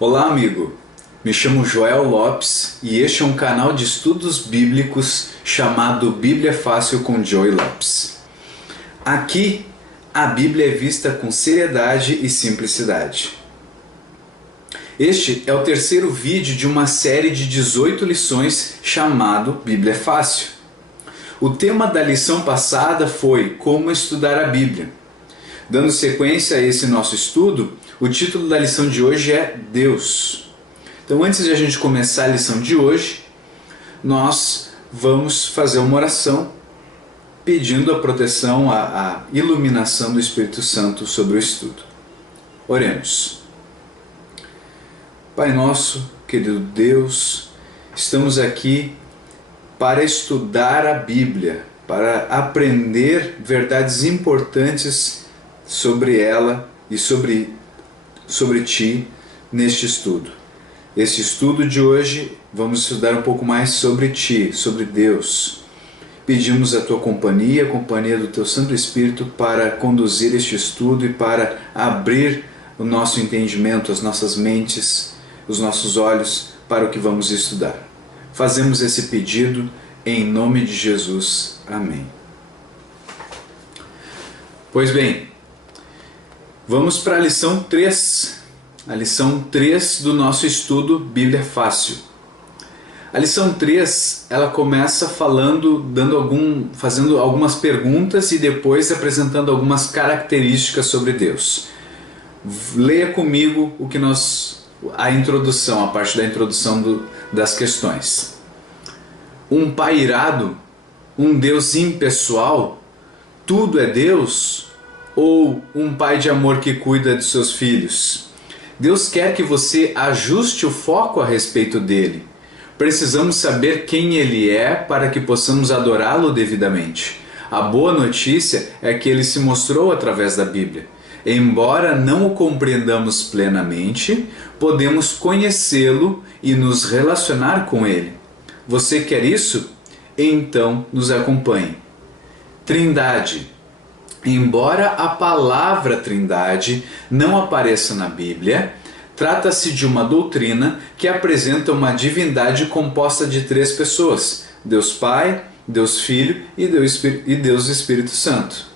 Olá, amigo. Me chamo Joel Lopes e este é um canal de estudos bíblicos chamado Bíblia Fácil com Joel Lopes. Aqui, a Bíblia é vista com seriedade e simplicidade. Este é o terceiro vídeo de uma série de 18 lições chamado Bíblia Fácil. O tema da lição passada foi Como estudar a Bíblia. Dando sequência a esse nosso estudo, o título da lição de hoje é Deus. Então, antes de a gente começar a lição de hoje, nós vamos fazer uma oração pedindo a proteção, a iluminação do Espírito Santo sobre o estudo. Oremos. Pai nosso, querido Deus, estamos aqui para estudar a Bíblia, para aprender verdades importantes sobre ela e sobre Ti neste estudo. Este estudo de hoje vamos estudar um pouco mais sobre Ti, sobre Deus. Pedimos a Tua companhia, a companhia do Teu Santo Espírito para conduzir este estudo e para abrir o nosso entendimento, as nossas mentes, os nossos olhos para o que vamos estudar. Fazemos esse pedido em nome de Jesus. Amém. Pois bem, vamos para a lição 3. A lição 3 do nosso estudo Bíblia Fácil. A lição 3, ela começa fazendo algumas perguntas e depois apresentando algumas características sobre Deus. Leia comigo a introdução, a parte da introdução das questões. Um pai irado, um Deus impessoal, tudo é Deus? Ou um pai de amor que cuida de seus filhos? Deus quer que você ajuste o foco a respeito dele. Precisamos saber quem ele é para que possamos adorá-lo devidamente. A boa notícia é que ele se mostrou através da Bíblia. Embora não o compreendamos plenamente, podemos conhecê-lo e nos relacionar com ele. Você quer isso? Então nos acompanhe. Trindade. Embora a palavra Trindade não apareça na Bíblia, trata-se de uma doutrina que apresenta uma divindade composta de 3 pessoas: Deus Pai, Deus Filho e Deus Espírito Santo.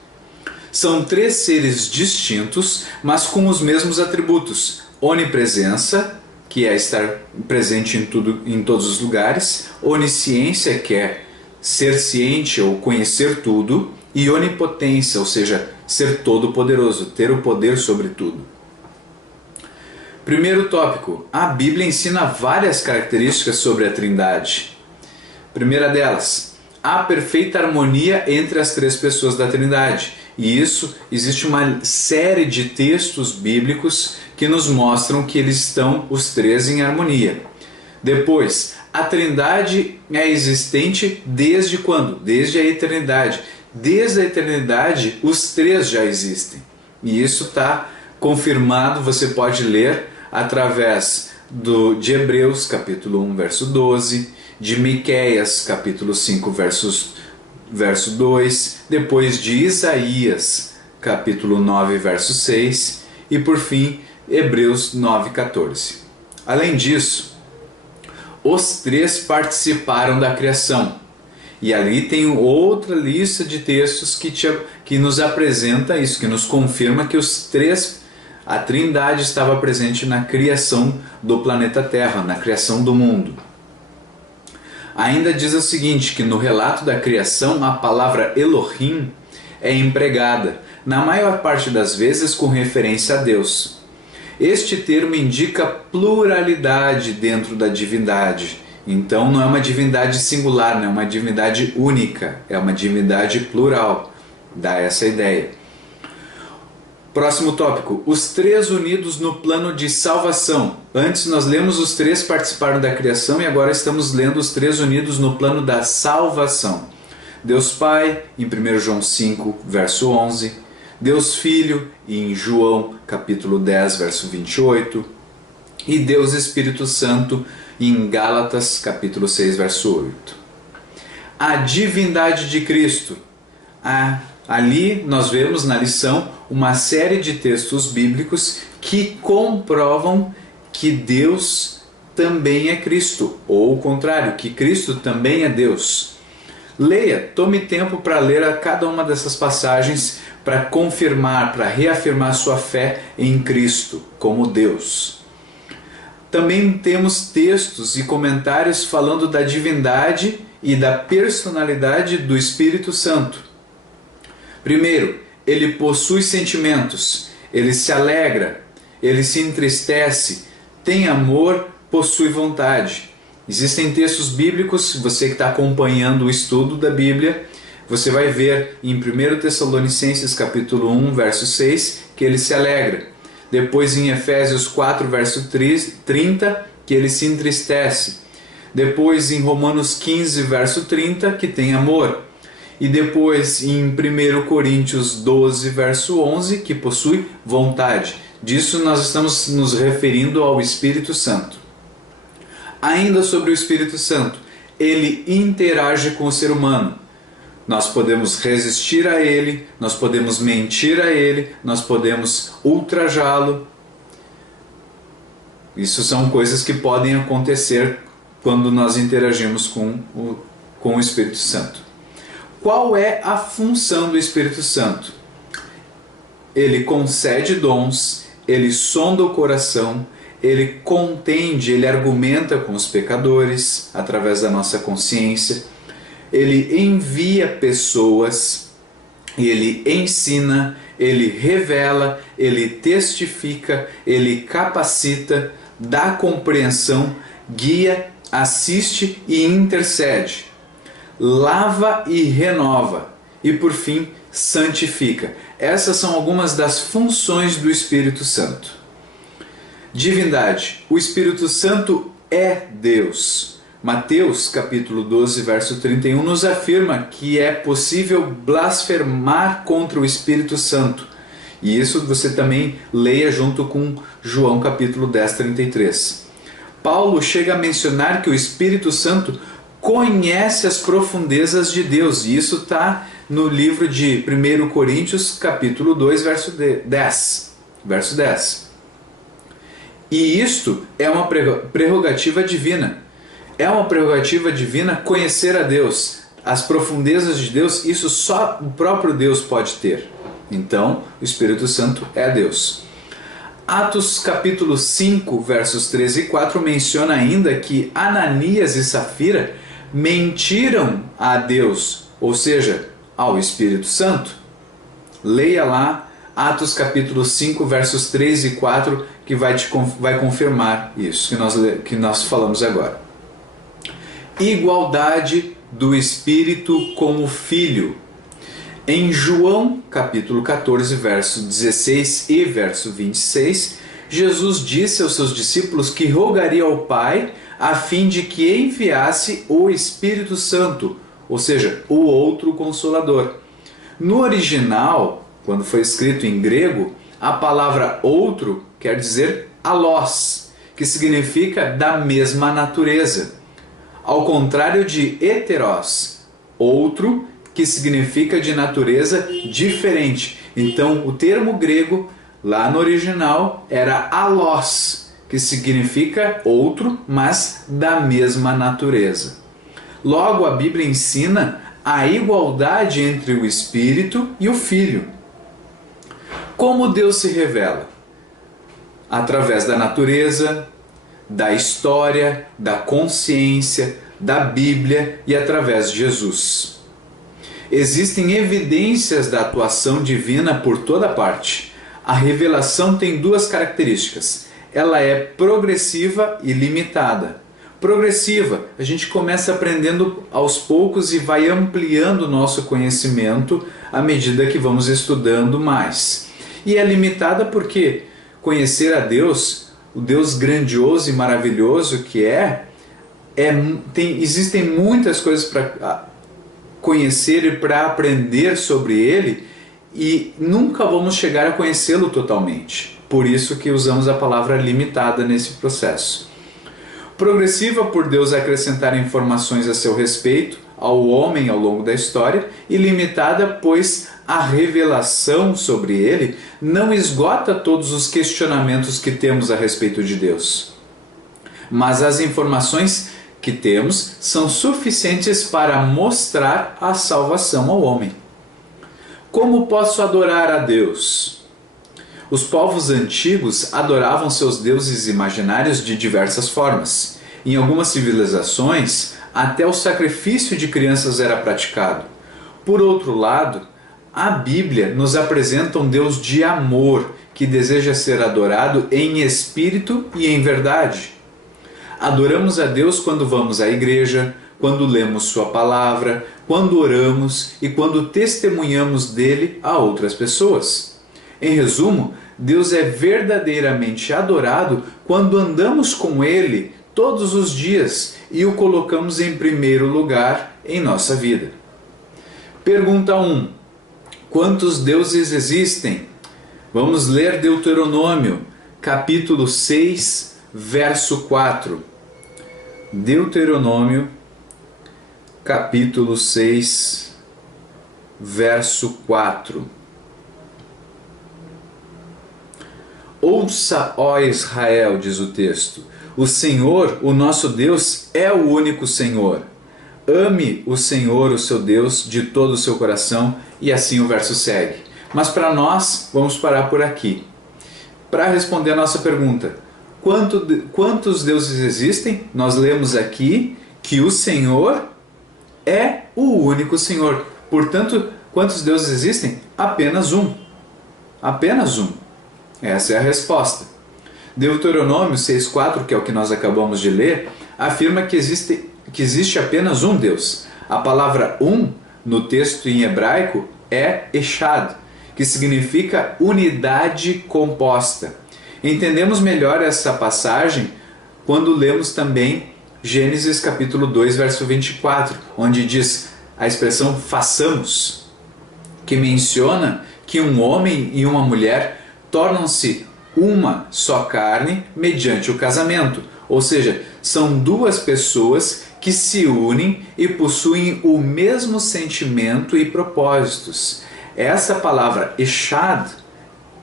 São 3 seres distintos, mas com os mesmos atributos: onipresença, que é estar presente em todos os lugares; onisciência, que é ser ciente ou conhecer tudo; e onipotência, ou seja, ser todo-poderoso, ter o poder sobre tudo. Primeiro tópico, a Bíblia ensina várias características sobre a Trindade. Primeira delas, há perfeita harmonia entre as 3 pessoas da Trindade. E isso, existe uma série de textos bíblicos que nos mostram que eles estão os 3 em harmonia. Depois, a Trindade é existente desde quando? Desde a eternidade. Desde a eternidade, os 3 já existem. E isso está confirmado, você pode ler através de Hebreus, capítulo 1, verso 12, de Miqueias, capítulo 5, verso 2, depois de Isaías, capítulo 9, verso 6, e por fim, Hebreus 9, 14. Além disso, os 3 participaram da criação. E ali tem outra lista de textos que nos apresenta isso, que nos confirma que a Trindade estava presente na criação do planeta Terra, na criação do mundo. Ainda diz o seguinte, que no relato da criação a palavra Elohim é empregada, na maior parte das vezes com referência a Deus. Este termo indica pluralidade dentro da divindade. Então não é uma divindade singular, não é uma divindade única, é uma divindade plural. Dá essa ideia. Próximo tópico, os 3 unidos no plano de salvação. Antes nós lemos os 3 participaram da criação e agora estamos lendo os 3 unidos no plano da salvação. Deus Pai, em 1 João 5, verso 11. Deus Filho, em João capítulo 10, verso 28. E Deus Espírito Santo, em Gálatas capítulo 6, verso 8. A divindade de Cristo. Ali nós vemos na lição uma série de textos bíblicos que comprovam que Deus também é Cristo, ou o contrário, que Cristo também é Deus. Leia, tome tempo para ler a cada uma dessas passagens para confirmar, para reafirmar sua fé em Cristo como Deus. Também temos textos e comentários falando da divindade e da personalidade do Espírito Santo. Primeiro, ele possui sentimentos, ele se alegra, ele se entristece, tem amor, possui vontade. Existem textos bíblicos, você que está acompanhando o estudo da Bíblia, você vai ver em 1 Tessalonicenses capítulo 1, verso 6, que ele se alegra. Depois em Efésios 4, verso 30, que ele se entristece. Depois em Romanos 15, verso 30, que tem amor. E depois em 1 Coríntios 12, verso 11, que possui vontade. Disso nós estamos nos referindo ao Espírito Santo. Ainda sobre o Espírito Santo, ele interage com o ser humano. Nós podemos resistir a ele, nós podemos mentir a ele, nós podemos ultrajá-lo. Isso são coisas que podem acontecer quando nós interagimos com o Espírito Santo. Qual é a função do Espírito Santo? Ele concede dons, ele sonda o coração, ele contende, ele argumenta com os pecadores através da nossa consciência, ele envia pessoas, ele ensina, ele revela, ele testifica, ele capacita, dá compreensão, guia, assiste e intercede, lava e renova e, por fim, santifica. Essas são algumas das funções do Espírito Santo. Divindade. O Espírito Santo é Deus. Mateus capítulo 12, verso 31 nos afirma que é possível blasfemar contra o Espírito Santo. E isso você também leia junto com João capítulo 10, 33. Paulo chega a mencionar que o Espírito Santo conhece as profundezas de Deus. E isso está no livro de 1 Coríntios capítulo 2, verso 10. E isto é uma prerrogativa divina. É uma prerrogativa divina conhecer a Deus. As profundezas de Deus, isso só o próprio Deus pode ter. Então, o Espírito Santo é Deus. Atos capítulo 5, versos 13 e 4 menciona ainda que Ananias e Safira mentiram a Deus, ou seja, ao Espírito Santo. Leia lá Atos capítulo 5, versos 3 e 4, que vai confirmar isso que nós falamos agora. Igualdade do Espírito com o Filho. Em João capítulo 14, verso 16 e verso 26, Jesus disse aos seus discípulos que rogaria ao Pai a fim de que enviasse o Espírito Santo, ou seja, o outro Consolador. No original, quando foi escrito em grego, a palavra outro quer dizer alós, que significa da mesma natureza. Ao contrário de heteros, outro, que significa de natureza diferente. Então, o termo grego, lá no original, era alós, que significa outro, mas da mesma natureza. Logo, a Bíblia ensina a igualdade entre o Espírito e o Filho. Como Deus se revela? Através da natureza, da história, da consciência, da Bíblia e através de Jesus. Existem evidências da atuação divina por toda parte. A revelação tem duas características. Ela é progressiva e limitada. Progressiva, a gente começa aprendendo aos poucos e vai ampliando o nosso conhecimento à medida que vamos estudando mais. E é limitada porque conhecer a Deus, o Deus grandioso e maravilhoso que existem muitas coisas para conhecer e para aprender sobre Ele e nunca vamos chegar a conhecê-lo totalmente. Por isso que usamos a palavra limitada nesse processo. Progressiva, por Deus acrescentar informações a seu respeito ao homem ao longo da história, e limitada, pois a revelação sobre ele não esgota todos os questionamentos que temos a respeito de Deus. Mas as informações que temos são suficientes para mostrar a salvação ao homem. Como posso adorar a Deus? Os povos antigos adoravam seus deuses imaginários de diversas formas. Em algumas civilizações, até o sacrifício de crianças era praticado. Por outro lado, a Bíblia nos apresenta um Deus de amor que deseja ser adorado em espírito e em verdade. Adoramos a Deus quando vamos à igreja, quando lemos Sua palavra, quando oramos e quando testemunhamos dele a outras pessoas. Em resumo, Deus é verdadeiramente adorado quando andamos com Ele todos os dias e o colocamos em primeiro lugar em nossa vida. Pergunta 1. Quantos deuses existem? Vamos ler Deuteronômio, capítulo 6, verso 4. Deuteronômio, capítulo 6, verso 4. Ouça, ó Israel, diz o texto, o Senhor, o nosso Deus, é o único Senhor. Ame o Senhor, o seu Deus, de todo o seu coração, e assim o verso segue. Mas para nós, vamos parar por aqui. Para responder a nossa pergunta, quantos deuses existem? Nós lemos aqui que o Senhor é o único Senhor. Portanto, quantos deuses existem? Apenas um. Apenas um. Essa é a resposta. Deuteronômio 6,4, que é o que nós acabamos de ler, afirma que existe apenas um Deus. A palavra um, no texto em hebraico, é Echad, que significa unidade composta. Entendemos melhor essa passagem quando lemos também Gênesis capítulo 2, verso 24, onde diz a expressão façamos, que menciona que um homem e uma mulher tornam-se uma só carne mediante o casamento. Ou seja, são duas pessoas que se unem e possuem o mesmo sentimento e propósitos. Essa palavra Echad,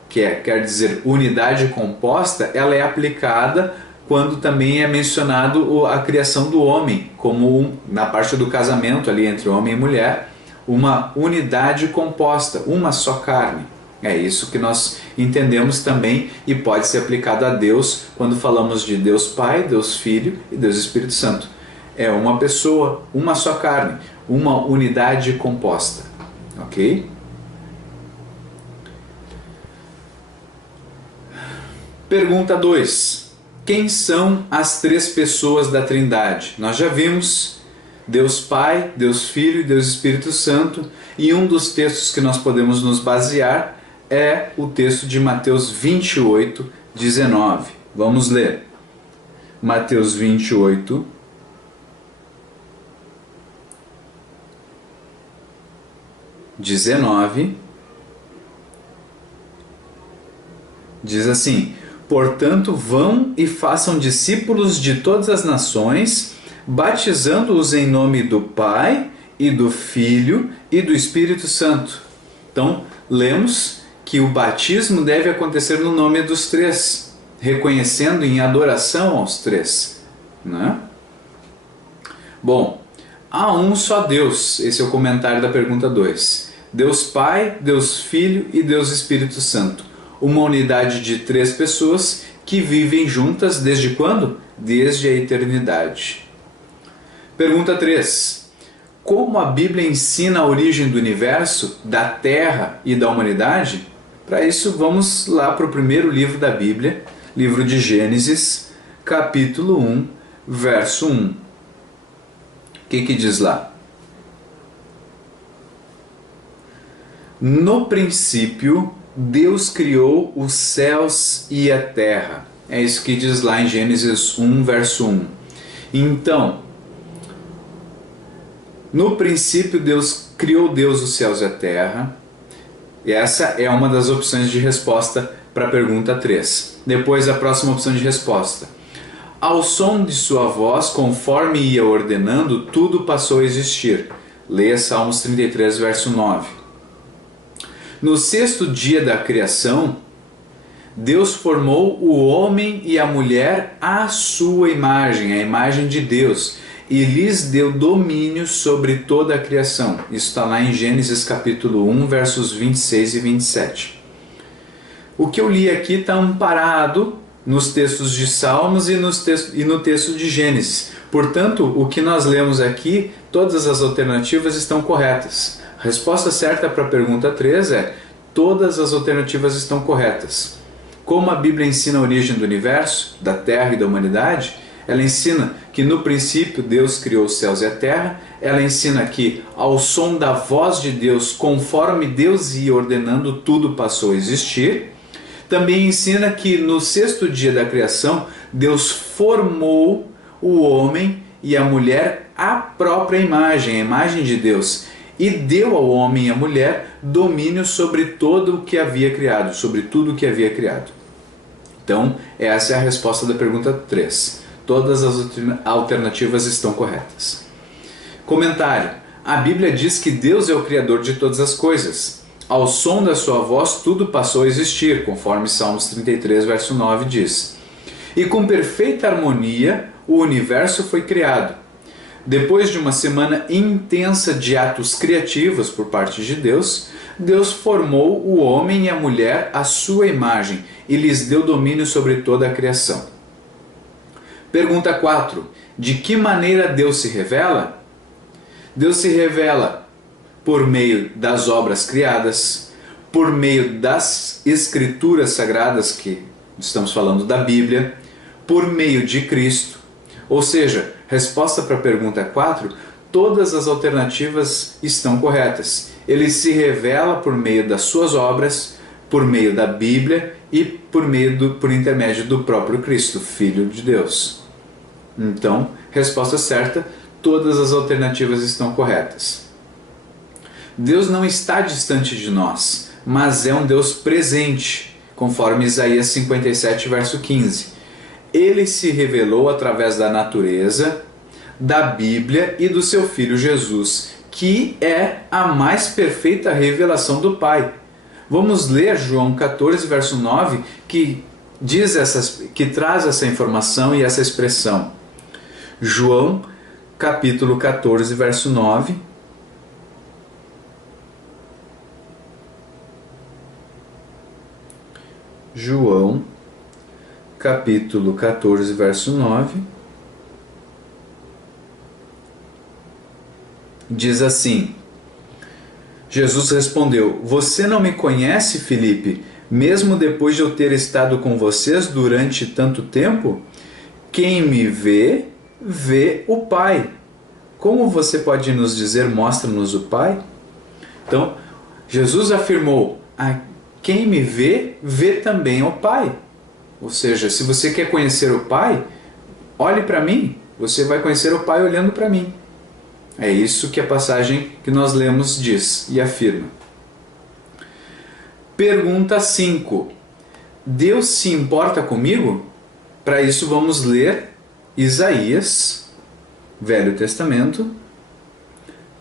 que quer dizer unidade composta, ela é aplicada quando também é mencionado a criação do homem, como na parte do casamento ali entre homem e mulher, uma unidade composta, uma só carne. É isso que nós entendemos também e pode ser aplicado a Deus quando falamos de Deus Pai, Deus Filho e Deus Espírito Santo. É uma pessoa, uma só carne, uma unidade composta. Ok? Pergunta 2. Quem são as três pessoas da Trindade? Nós já vimos Deus Pai, Deus Filho e Deus Espírito Santo, e um dos textos que nós podemos nos basear é o texto de Mateus 28, 19. Vamos ler. Mateus 28, 19. Diz assim: portanto, vão e façam discípulos de todas as nações, batizando-os em nome do Pai e do Filho e do Espírito Santo. Então, lemos que o batismo deve acontecer no nome dos três, reconhecendo em adoração aos três, né? Bom, há um só Deus, esse é o comentário da pergunta 2. Deus Pai, Deus Filho e Deus Espírito Santo. Uma unidade de três pessoas que vivem juntas desde quando? Desde a eternidade. Pergunta 3. Como a Bíblia ensina a origem do universo, da Terra e da humanidade? Para isso, vamos lá para o primeiro livro da Bíblia, livro de Gênesis, capítulo 1, verso 1. O que diz lá? No princípio, Deus criou os céus e a terra. É isso que diz lá em Gênesis 1, verso 1. Então, no princípio, criou Deus os céus e a terra. E essa é uma das opções de resposta para a pergunta 3. Depois, a próxima opção de resposta. Ao som de sua voz, conforme ia ordenando, tudo passou a existir. Leia Salmos 33, verso 9. No sexto dia da criação, Deus formou o homem e a mulher à sua imagem, a imagem de Deus, e lhes deu domínio sobre toda a criação. Isso está lá em Gênesis capítulo 1, versos 26 e 27. O que eu li aqui está amparado nos textos de Salmos e no texto de Gênesis. Portanto, o que nós lemos aqui, todas as alternativas estão corretas. A resposta certa para a pergunta 3 é: todas as alternativas estão corretas. Como a Bíblia ensina a origem do universo, da Terra e da humanidade, ela ensina que no princípio Deus criou os céus e a terra, ela ensina que ao som da voz de Deus, conforme Deus ia ordenando, tudo passou a existir. Também ensina que no sexto dia da criação, Deus formou o homem e a mulher à própria imagem, a imagem de Deus, e deu ao homem e à mulher domínio sobre todo o que havia criado, sobre tudo o que havia criado. Então, essa é a resposta da pergunta 3. Todas as alternativas estão corretas. Comentário. A Bíblia diz que Deus é o Criador de todas as coisas. Ao som da sua voz, tudo passou a existir, conforme Salmos 33, verso 9 diz. E com perfeita harmonia, o universo foi criado. Depois de uma semana intensa de atos criativos por parte de Deus, Deus formou o homem e a mulher à sua imagem e lhes deu domínio sobre toda a criação. Pergunta 4. De que maneira Deus se revela? Deus se revela por meio das obras criadas, por meio das escrituras sagradas, que estamos falando da Bíblia, por meio de Cristo. Ou seja, resposta para a pergunta 4, todas as alternativas estão corretas. Ele se revela por meio das suas obras, por meio da Bíblia e por intermédio do próprio Cristo, Filho de Deus. Então, resposta certa, todas as alternativas estão corretas. Deus não está distante de nós, mas é um Deus presente, conforme Isaías 57, verso 15. Ele se revelou através da natureza, da Bíblia e do seu Filho Jesus, que é a mais perfeita revelação do Pai. Vamos ler João 14, verso 9, que traz essa informação e essa expressão. João, capítulo 14, verso 9. João, capítulo 14, verso 9. Diz assim: Jesus respondeu: Você não me conhece, Filipe, mesmo depois de eu ter estado com vocês durante tanto tempo? Quem me vê, vê o Pai. Como você pode nos dizer, mostra-nos o Pai? Então, Jesus afirmou: quem me vê, vê também o Pai. Ou seja, se você quer conhecer o Pai, olhe para mim. Você vai conhecer o Pai olhando para mim. É isso que a passagem que nós lemos diz e afirma. Pergunta 5. Deus se importa comigo? Para isso vamos ler Isaías, Velho Testamento,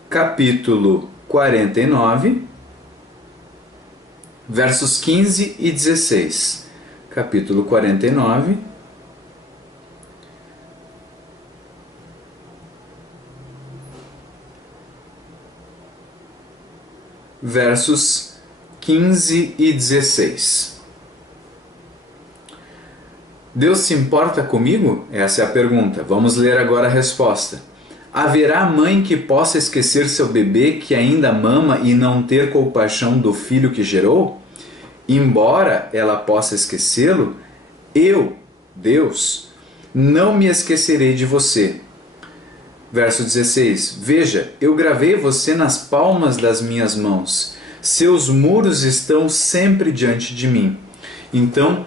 capítulo 49, versos 15 e 16. Capítulo 49, versos 15 e 16. Deus se importa comigo? Essa é a pergunta. Vamos ler agora a resposta. Haverá mãe que possa esquecer seu bebê que ainda mama e não ter compaixão do filho que gerou? Embora ela possa esquecê-lo, eu, Deus, não me esquecerei de você. Verso 16. Veja, eu gravei você nas palmas das minhas mãos. Seus muros estão sempre diante de mim. Então,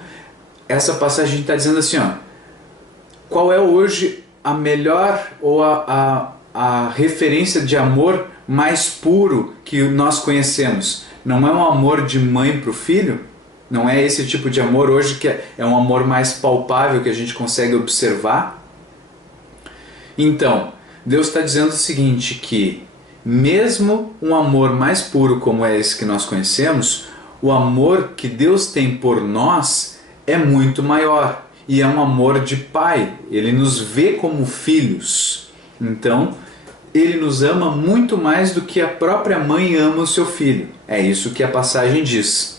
essa passagem está dizendo assim, qual é hoje a melhor ou a referência de amor mais puro que nós conhecemos? Não é um amor de mãe para o filho? Não é esse tipo de amor hoje que é um amor mais palpável que a gente consegue observar? Então, Deus está dizendo o seguinte, que Mesmo um amor mais puro como é esse que nós conhecemos, o amor que Deus tem por nós é muito maior. E é um amor de pai. Ele nos vê como filhos. Então, ele nos ama muito mais do que a própria mãe ama o seu filho. É isso que a passagem diz.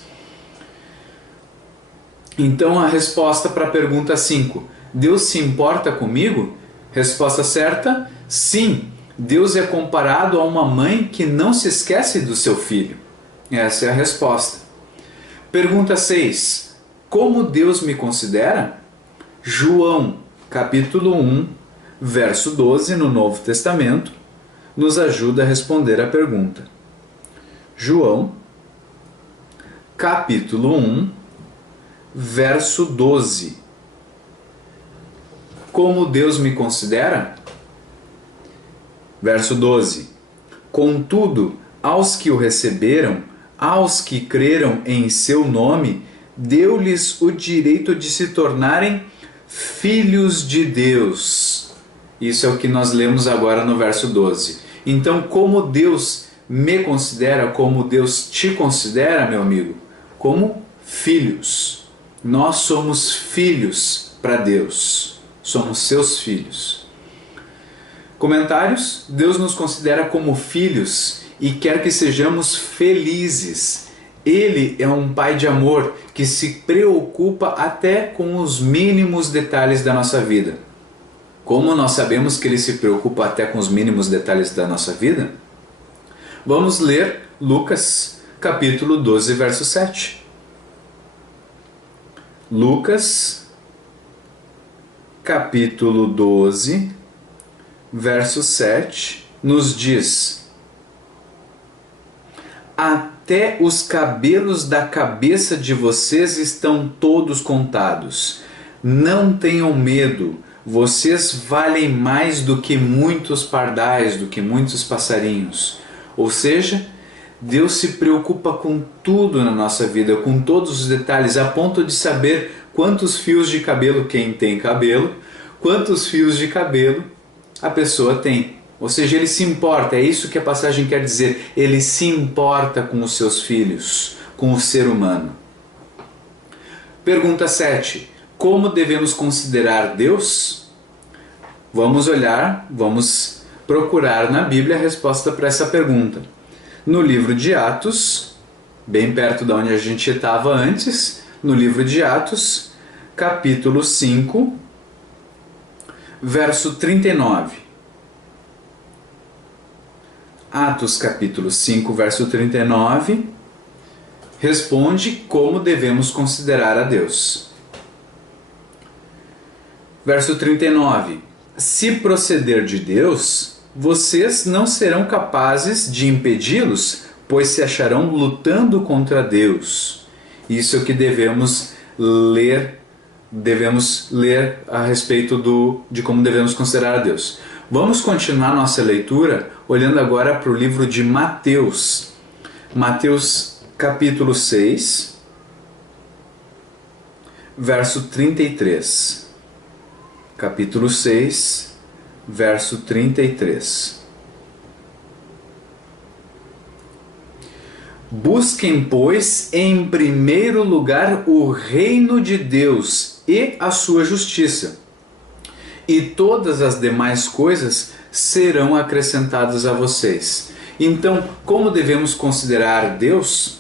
Então, a resposta para a pergunta 5. Deus se importa comigo? Resposta certa, sim. Deus é comparado a uma mãe que não se esquece do seu filho. Essa é a resposta. Pergunta 6. Como Deus me considera? João, capítulo 1, verso 12, no Novo Testamento, nos ajuda a responder a pergunta. João, capítulo 1, verso 12. Como Deus me considera? Verso 12. Contudo, aos que o receberam, aos que creram em seu nome, deu-lhes o direito de se tornarem filhos de Deus. Isso é o que nós lemos agora no verso 12. Então, como Deus me considera, como Deus te considera, meu amigo? Como filhos. Nós somos filhos para Deus. Somos seus filhos. Comentários: Deus nos considera como filhos e quer que sejamos felizes. Ele é um pai de amor que se preocupa até com os mínimos detalhes da nossa vida. Como nós sabemos que ele se preocupa até com os mínimos detalhes da nossa vida? Vamos ler Lucas, capítulo 12, verso 7. Lucas, capítulo 12, verso 7, nos diz: até os cabelos da cabeça de vocês estão todos contados. Não tenham medo, vocês valem mais do que muitos pardais, do que muitos passarinhos. Ou seja, Deus se preocupa com tudo na nossa vida, com todos os detalhes, a ponto de saber quantos fios de cabelo, quem tem cabelo, quantos fios de cabelo a pessoa tem. Ou seja, ele se importa, é isso que a passagem quer dizer. Ele se importa com os seus filhos, com o ser humano. Pergunta 7. Como devemos considerar Deus? Vamos olhar, vamos procurar na Bíblia a resposta para essa pergunta. No livro de Atos, bem perto de onde a gente estava antes, no livro de Atos, capítulo 5, verso 39. Atos capítulo 5, verso 39, responde como devemos considerar a Deus. Verso 39. Se proceder de Deus, vocês não serão capazes de impedi-los, pois se acharão lutando contra Deus. Isso é o que devemos ler a respeito de como devemos considerar a Deus. Vamos continuar nossa leitura olhando agora para o livro de Mateus. Mateus capítulo 6, verso 33. Capítulo 6, verso 33. Busquem, pois, em primeiro lugar o reino de Deus e a sua justiça, e todas as demais coisas serão acrescentadas a vocês. Então, como devemos considerar Deus?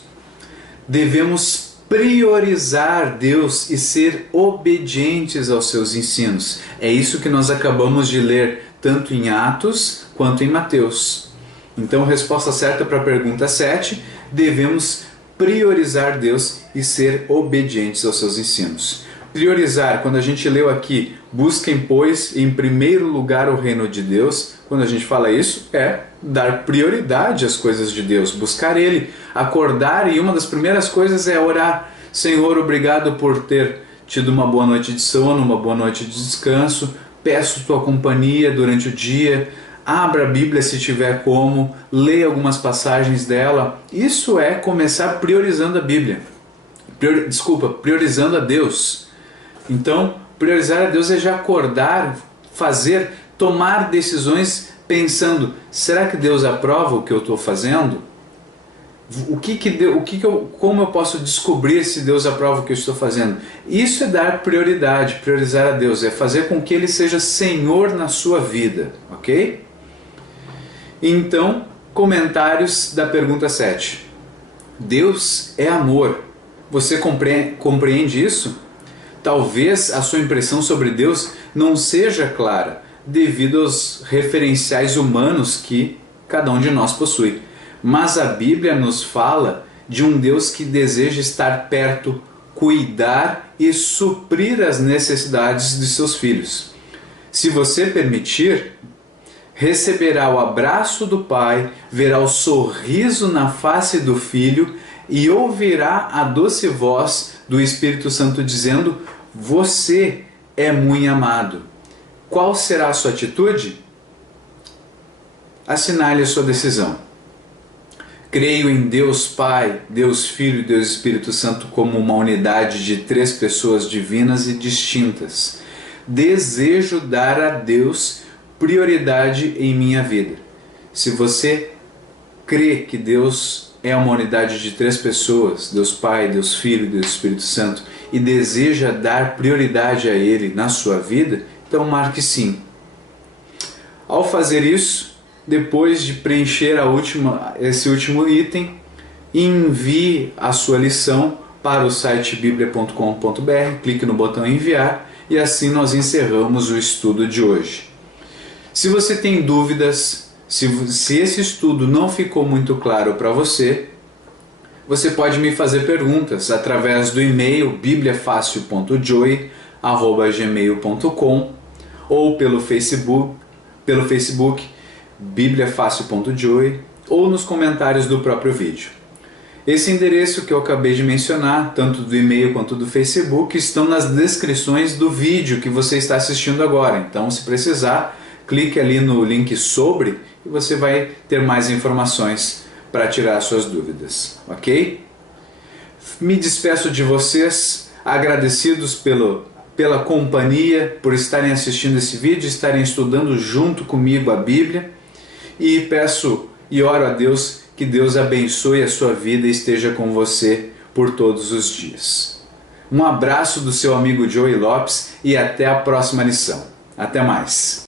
Devemos priorizar Deus e ser obedientes aos seus ensinos. É isso que nós acabamos de ler, tanto em Atos quanto em Mateus. Então, resposta certa para a pergunta 7, devemos priorizar Deus e ser obedientes aos seus ensinos. Priorizar, quando a gente leu aqui, busquem, pois, em primeiro lugar o reino de Deus, quando a gente fala isso, é dar prioridade às coisas de Deus, buscar Ele, acordar, e uma das primeiras coisas é orar. Senhor, obrigado por ter tido uma boa noite de sono, uma boa noite de descanso, peço tua companhia durante o dia, abra a Bíblia se tiver como, leia algumas passagens dela. Isso é começar priorizando a Bíblia, priorizando a Deus. Então, priorizar a Deus é já acordar, tomar decisões pensando, será que Deus aprova o que eu estou fazendo? Como eu posso descobrir se Deus aprova o que eu estou fazendo? Isso é dar prioridade, priorizar a Deus, é fazer com que Ele seja Senhor na sua vida, ok? Então, comentários da pergunta 7. Deus é amor. Você compreende isso? Talvez a sua impressão sobre Deus não seja clara, devido aos referenciais humanos que cada um de nós possui. Mas a Bíblia nos fala de um Deus que deseja estar perto, cuidar e suprir as necessidades de seus filhos. Se você permitir, receberá o abraço do Pai, verá o sorriso na face do Filho e ouvirá a doce voz do Espírito Santo dizendo: você é muito amado. Qual será a sua atitude? Assinale a sua decisão. Creio em Deus Pai, Deus Filho e Deus Espírito Santo como uma unidade de 3 pessoas divinas e distintas. Desejo dar a Deus prioridade em minha vida. Se você crê que Deus é uma unidade de 3 pessoas, Deus Pai, Deus Filho e Deus Espírito Santo, e deseja dar prioridade a Ele na sua vida, então marque sim. Ao fazer isso, depois de preencher esse último item, envie a sua lição para o site biblia.com.br, clique no botão enviar e assim nós encerramos o estudo de hoje. Se você tem dúvidas, se esse estudo não ficou muito claro para você, você pode me fazer perguntas através do e-mail bibliafacil.joy@gmail.com ou pelo Facebook bibliafacil.joy ou nos comentários do próprio vídeo. Esse endereço que eu acabei de mencionar, tanto do e-mail quanto do Facebook, estão nas descrições do vídeo que você está assistindo agora. Então, se precisar, clique ali no link sobre e você vai ter mais informações para tirar suas dúvidas, ok? Me despeço de vocês, agradecidos pela companhia, por estarem assistindo esse vídeo, estarem estudando junto comigo a Bíblia, e peço e oro a Deus que Deus abençoe a sua vida e esteja com você por todos os dias. Um abraço do seu amigo Joey Lopes e até a próxima lição. Até mais!